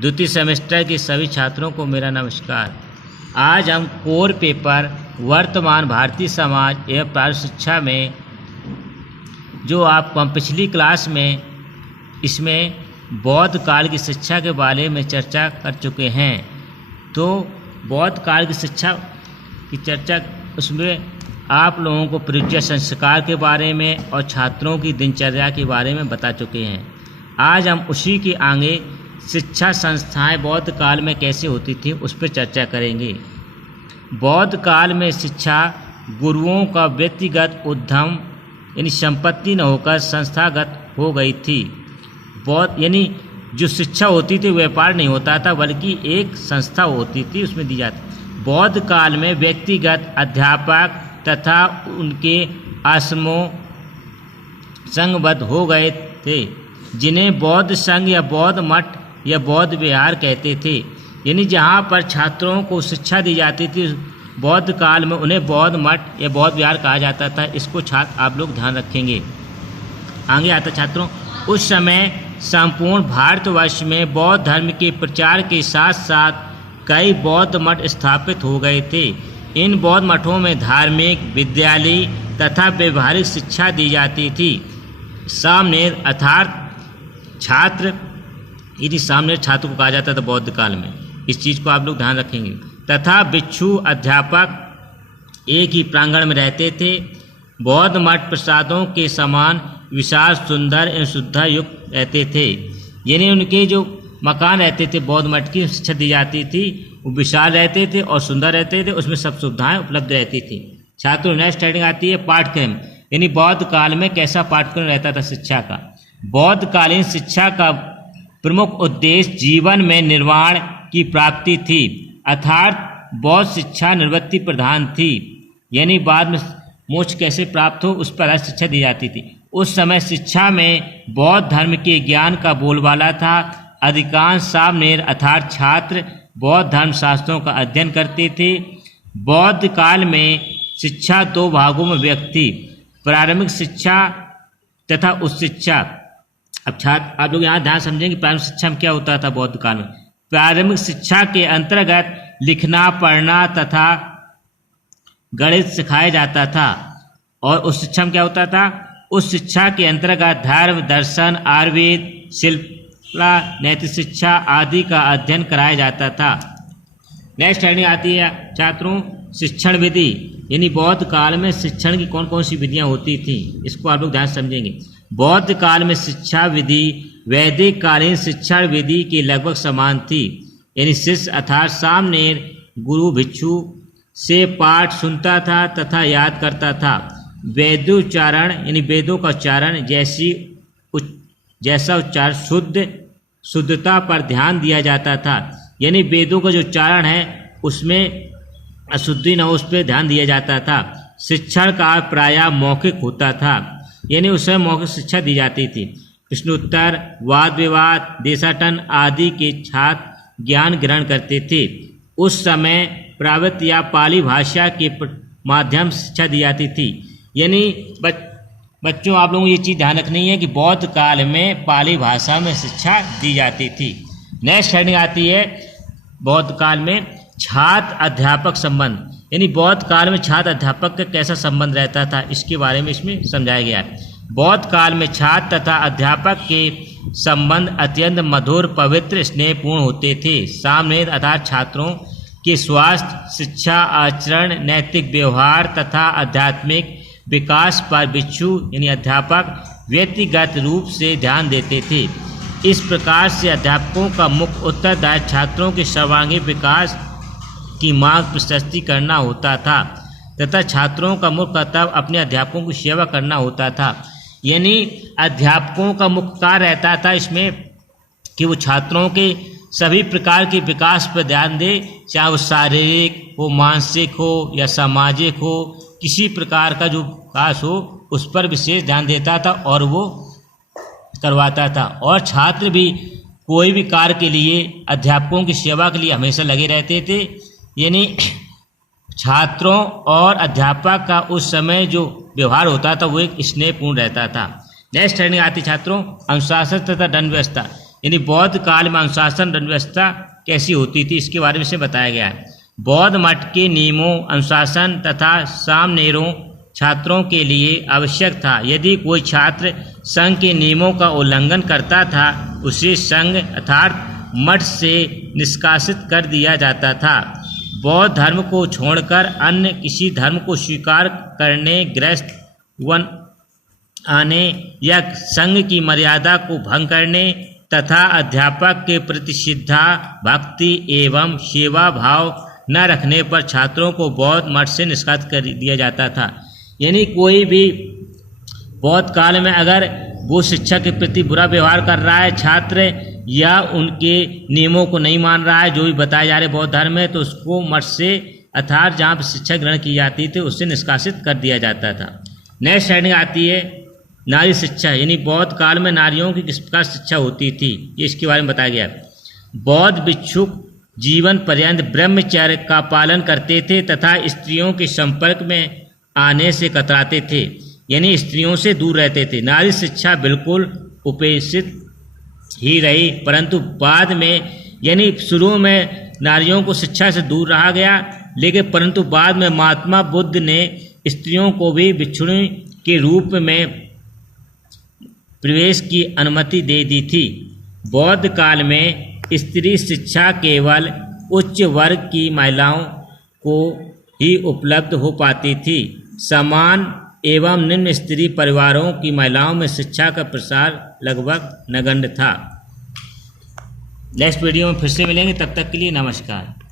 द्वितीय सेमेस्टर के सभी छात्रों को मेरा नमस्कार। आज हम कोर पेपर वर्तमान भारतीय समाज एवं प्रारंभिक शिक्षा में जो आपको हम पिछली क्लास में इसमें बौद्ध काल की शिक्षा के बारे में चर्चा कर चुके हैं। तो बौद्ध काल की शिक्षा की चर्चा उसमें आप लोगों को परिचय संस्कार के बारे में और छात्रों की दिनचर्या के बारे में बता चुके हैं। आज हम उसी के आगे शिक्षा संस्थाएं बौद्ध काल में कैसे होती थी उस पर चर्चा करेंगे। बौद्ध काल में शिक्षा गुरुओं का व्यक्तिगत उद्यम यानी संपत्ति न होकर संस्थागत हो गई थी। बौद्ध यानी जो शिक्षा होती थी व्यापार नहीं होता था बल्कि एक संस्था होती थी, उसमें दी जाती। बौद्ध काल में व्यक्तिगत अध्यापक तथा उनके आश्रमों संघबद्ध हो गए थे, जिन्हें बौद्ध संघ या बौद्ध मठ या बौद्ध विहार कहते थे। यानी जहाँ पर छात्रों को शिक्षा दी जाती थी बौद्ध काल में उन्हें बौद्ध मठ या बौद्ध विहार कहा जाता था। इसको छात्र आप लोग ध्यान रखेंगे। आगे आता छात्रों, उस समय संपूर्ण भारतवर्ष में बौद्ध धर्म के प्रचार के साथ साथ कई बौद्ध मठ स्थापित हो गए थे। इन बौद्ध मठों में धार्मिक, विद्यालय तथा व्यवहारिक शिक्षा दी जाती थी। सामनेर अर्थात छात्र, यदि सामने छात्र को कहा जाता था बौद्ध काल में, इस चीज़ को आप लोग ध्यान रखेंगे। तथा भिक्षु अध्यापक एक ही प्रांगण में रहते थे। बौद्ध मठ प्रसादों के समान विशाल, सुंदर एवं शुद्धा युक्त रहते थे। यानी उनके जो मकान रहते थे बौद्ध मठ की शिक्षा दी जाती थी वो विशाल रहते थे और सुंदर रहते थे, उसमें सब सुविधाएं उपलब्ध रहती थी। छात्रों नेक्स्ट हेडिंग आती है पाठ्यक्रम, यानी बौद्ध काल में कैसा पाठ्यक्रम रहता था शिक्षा का। बौद्ध कालीन शिक्षा का प्रमुख उद्देश्य जीवन में निर्वाण की प्राप्ति थी, अर्थात बौद्ध शिक्षा निवृत्ति प्रधान थी। यानी बाद में मोक्ष कैसे प्राप्त हो उस पर शिक्षा दी जाती थी। उस समय शिक्षा में बौद्ध धर्म के ज्ञान का बोलबाला था। अधिकांश सामनेर अर्थात छात्र बौद्ध धर्म शास्त्रों का अध्ययन करते थे। बौद्ध काल में शिक्षा दो भागों में व्यक्त थी, प्रारंभिक शिक्षा तथा उच्च शिक्षा। अब छात्र आप लोग यहाँ ध्यान समझेंगे प्रारंभिक शिक्षा में क्या होता था बौद्ध काल में। प्रारंभिक शिक्षा के अंतर्गत लिखना, पढ़ना तथा गणित सिखाया जाता था। और उस शिक्षा में क्या होता था, उस शिक्षा के अंतर्गत धर्म, दर्शन, आयुर्वेद, शिल्पकला, नैतिक शिक्षा आदि का अध्ययन कराया जाता था। नेक्स्ट हेडिंग आती है छात्रों शिक्षण विधि, यानी बौद्ध काल में शिक्षण की कौन कौन सी विधियां होती थी, इसको आप लोग ध्यान समझेंगे। बौद्ध काल में शिक्षा विधि वैदिक कालीन शिक्षण विधि के लगभग समान थी। यानी शिष्य अर्थात सामनेर गुरु भिक्षु से पाठ सुनता था तथा याद करता था। वेदोच्चारण यानी वेदों का उच्चारण जैसा उच्चारण शुद्धता पर ध्यान दिया जाता था। यानी वेदों का जो उच्चारण है उसमें अशुद्धि न हो उस पर ध्यान दिया जाता था। शिक्षण का प्रायः मौखिक होता था, यानी उस समय मौखिक शिक्षा दी जाती थी। प्रश्नोत्तर, वाद विवाद, देशाटन आदि के छात्र ज्ञान ग्रहण करते थे। उस समय प्राकृत या पाली भाषा के माध्यम से शिक्षा दी जाती थी। यानी बच्चों आप लोगों को ये चीज़ ध्यान रखनी है कि बौद्ध काल में पाली भाषा में शिक्षा दी जाती थी। नेक्स्ट हेडिंग आती है बौद्ध काल में छात्र अध्यापक संबंध, यानी बौद्ध काल में छात्र अध्यापक का कैसा संबंध रहता था इसके बारे में इसमें समझाया गया है। बौद्ध काल में छात्र तथा अध्यापक के संबंध अत्यंत मधुर, पवित्र, स्नेहपूर्ण होते थे। सामने अर्थात छात्रों के स्वास्थ्य, शिक्षा, आचरण, नैतिक व्यवहार तथा आध्यात्मिक विकास पर भिक्षु यानी अध्यापक व्यक्तिगत रूप से ध्यान देते थे। इस प्रकार से अध्यापकों का मुख्य उत्तरदायित्व छात्रों के सर्वांगीण विकास की मार्ग प्रशस्ति करना होता था तथा छात्रों का मुख्य कर्तव्य अपने अध्यापकों की सेवा करना होता था। यानी अध्यापकों का मुख्य कार्य रहता था इसमें कि वो छात्रों के सभी प्रकार के विकास पर ध्यान दे, चाहे वो शारीरिक हो, मानसिक हो या सामाजिक हो, किसी प्रकार का जो विकास हो उस पर विशेष ध्यान देता था और वो करवाता था। और छात्र भी कोई भी कार्य के लिए अध्यापकों की सेवा के लिए हमेशा लगे रहते थे। यानी छात्रों और अध्यापक का उस समय जो व्यवहार होता था वो एक स्नेहपूर्ण रहता था। नेक्स्ट हेडिंग आती छात्रों अनुशासन तथा दंड व्यवस्था, यानी बौद्ध काल में अनुशासन व्यवस्था कैसी होती थी, इसके बारे में से बताया गया है। बौद्ध मठ के नियमों, अनुशासन तथा सामनेरों छात्रों के लिए आवश्यक था। यदि कोई छात्र संघ के नियमों का उल्लंघन करता था, उसे संघ अर्थात मठ से निष्कासित कर दिया जाता था। बौद्ध धर्म को छोड़कर अन्य किसी धर्म को स्वीकार करने, गृहस्थ वन आने या संघ की मर्यादा को भंग करने तथा अध्यापक के प्रति श्रद्धा, भक्ति एवं सेवा भाव न रखने पर छात्रों को बौद्ध मठ से निष्कासित कर दिया जाता था। यानी कोई भी बौद्ध काल में अगर वो शिक्षा के प्रति बुरा व्यवहार कर रहा है, छात्र या उनके नियमों को नहीं मान रहा है जो भी बताए जा रहे बौद्ध धर्म में, तो उसको मठ से अर्थात जहाँ पर शिक्षा ग्रहण की जाती थी उससे निष्कासित कर दिया जाता था। नेक्स्ट हेडिंग आती है नारी शिक्षा, यानी बौद्ध काल में नारियों की किस प्रकार शिक्षा होती थी, ये इसके बारे में बताया गया। बौद्ध भिक्षुक जीवन पर्यंत ब्रह्मचर्य का पालन करते थे तथा स्त्रियों के संपर्क में आने से कतराते थे, यानी स्त्रियों से दूर रहते थे। नारी शिक्षा बिल्कुल उपेक्षित ही रही, परंतु बाद में यानी शुरू में नारियों को शिक्षा से दूर रहा गया, लेकिन परंतु बाद में महात्मा बुद्ध ने स्त्रियों को भी भिक्षुणी के रूप में प्रवेश की अनुमति दे दी थी। बौद्ध काल में स्त्री शिक्षा केवल उच्च वर्ग की महिलाओं को ही उपलब्ध हो पाती थी। समान एवं निम्न स्त्री परिवारों की महिलाओं में शिक्षा का प्रसार लगभग नगण्य था। नेक्स्ट वीडियो में फिर से मिलेंगे, तब तक के लिए नमस्कार।